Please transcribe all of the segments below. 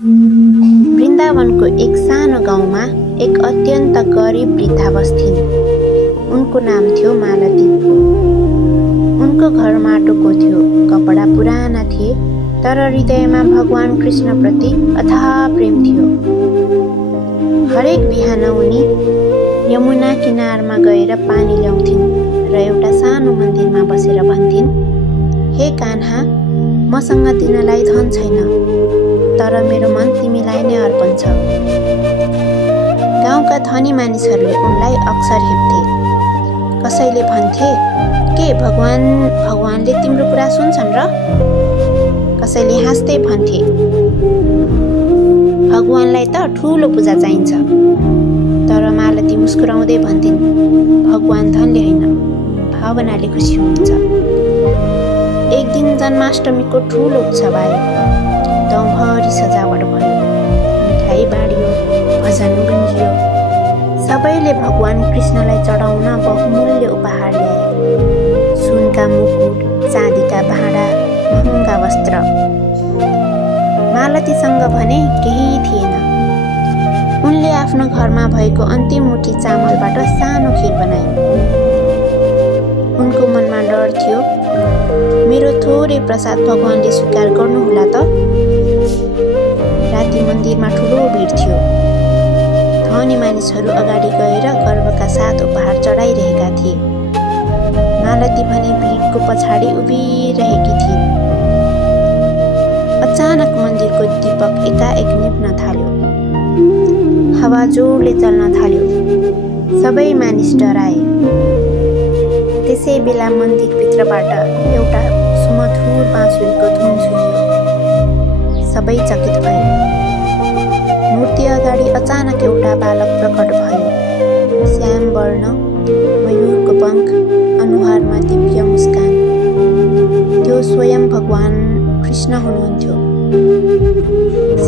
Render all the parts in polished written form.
वृन्दावनको एक सानो गाउँमा एक अत्यन्त गरिब वृद्धा बस्थिन्। उनको नाम थियो मालती। उनको घर माटोको थियो, कपडा पुराना थिए, तर हृदयमा भगवान कृष्णप्रति अथाह प्रेम थियो। हरेक बिहान उनी यमुना किनारमा गएर पानी ल्याउँथिन् र एउटा सानो मन्दिरमा बसेर भन्थिन्, हे कान्हा, मसँग दिनलाई धन छैन, तर मेरो मन तिमीलाई नै अर्पण छ। गाउँका धनी मानिसहरूले उनलाई अक्सर हेप्थे। कसैले भन्थे, के भगवानले तिम्रो कुरा सुन्छन् र? कसैले हाँस्दै भन्थे, भगवानलाई त ठुलो पूजा चाहिन्छ। तर मालती मुस्कुराउँदै भन्थिन्, भगवान धनले होइन, भावनाले खुसी हुनुहुन्छ। एक दिन जन्माष्टमीको ठुलो उत्सव आयो। गाउँभरि सजावट भयो, मिठाई बाँडियो, भजन गुन्जियो। सबैले भगवान कृष्णलाई चढाउन बहुमूल्य उपहार ल्याए। सुनका मुकुट, चाँदीका भाँडा, महँगा वस्त्र। मालतीसँग भने केही थिएन। उनले आफ्नो घरमा भएको अन्तिम मुठी चामलबाट सानो खिर बनाए। उनको मनमा डर थियो, मेरो थोरै प्रसाद भगवानले स्वीकार गर्नुहोला त? राति मन्दिरमा ठुलो भिड थियो। धनी मानिसहरू अगाडि गएर गर्वका साथ उपहार चढाइरहेका थिए। मालती भने भिडको पछाडि उभिरहेकी थिइन्। अचानक मन्दिरको दीपक एकाएक निप्न थाल्यो। हावा जोडले चल्न थाल्यो। सबै मानिस डराए। त्यसै बेला मन्दिरभित्रबाट एउटा सुमधुर बाँसुरीको धुन सुनियो। सबै चकित भए। मूर्ति अगाडि अचानक एउटा बालक प्रकट भयो। श्याम वर्ण, मयूरको पङ्ख, अनुहारमा दिव्य मुस्कान। त्यो स्वयं भगवान कृष्ण हुनुहुन्थ्यो।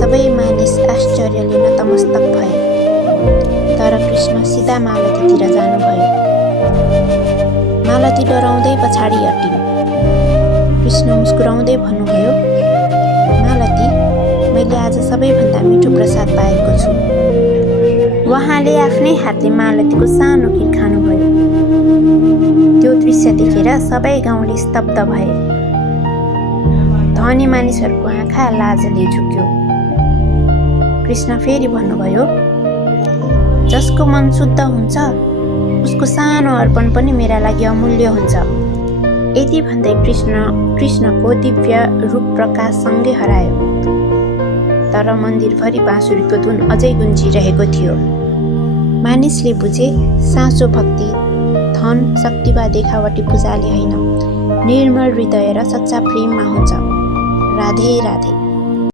सबै मानिस आश्चर्यले नतमस्तक भए। तर कृष्ण सिधा मालतीतिर जानुभयो। मालती डराउँदै पछाडि हटिन्। कृष्ण मुस्कुराउँदै भन्नुभयो, मालती, मैले आज सबैभन्दा मिठो प्रसाद पाएको छु। उहाँले आफ्नै हातले मालतीको सानो खिर खानुभयो। त्यो दृश्य देखेर सबै गाउँले स्तब्ध भए। धनी मानिसहरूको आँखा लाजले झुक्यो। कृष्ण फेरि भन्नुभयो, जसको मन शुद्ध हुन्छ, उसको सानो अर्पण पनि मेरा लागि अमूल्य हुन्छ। यति भन्दै कृष्णको दिव्य रूप प्रकाशसँगै हरायो। तर मन्दिरभरि बाँसुरीको धुन अझै गुन्जिरहेको थियो। मानिसले बुझे, साँचो भक्ति धन, शक्ति वा देखावटी पूजाले होइन, निर्मल हृदय र सच्चा प्रेममा हुन्छ। राधे राधे।